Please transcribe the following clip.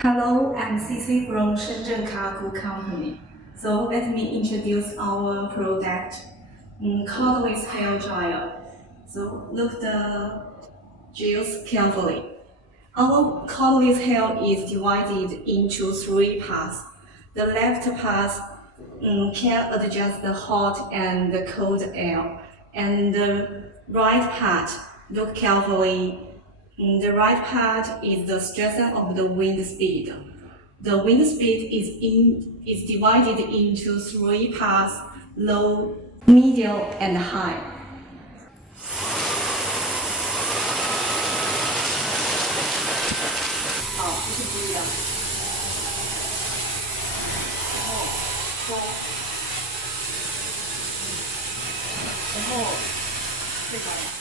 Hello, I'm Cici from Shenzhen Cargo Company. So let me introduce our product, Cordless hair dryer. So look the gels carefully. Our cordless hair is divided into three parts. The left part can adjust the hot and the cold air, and the right part, look carefully. The right part is the strength of the wind speed. The wind speed is divided into three parts: low, medium, and high. 好，这是不一样。然后收，然后这个。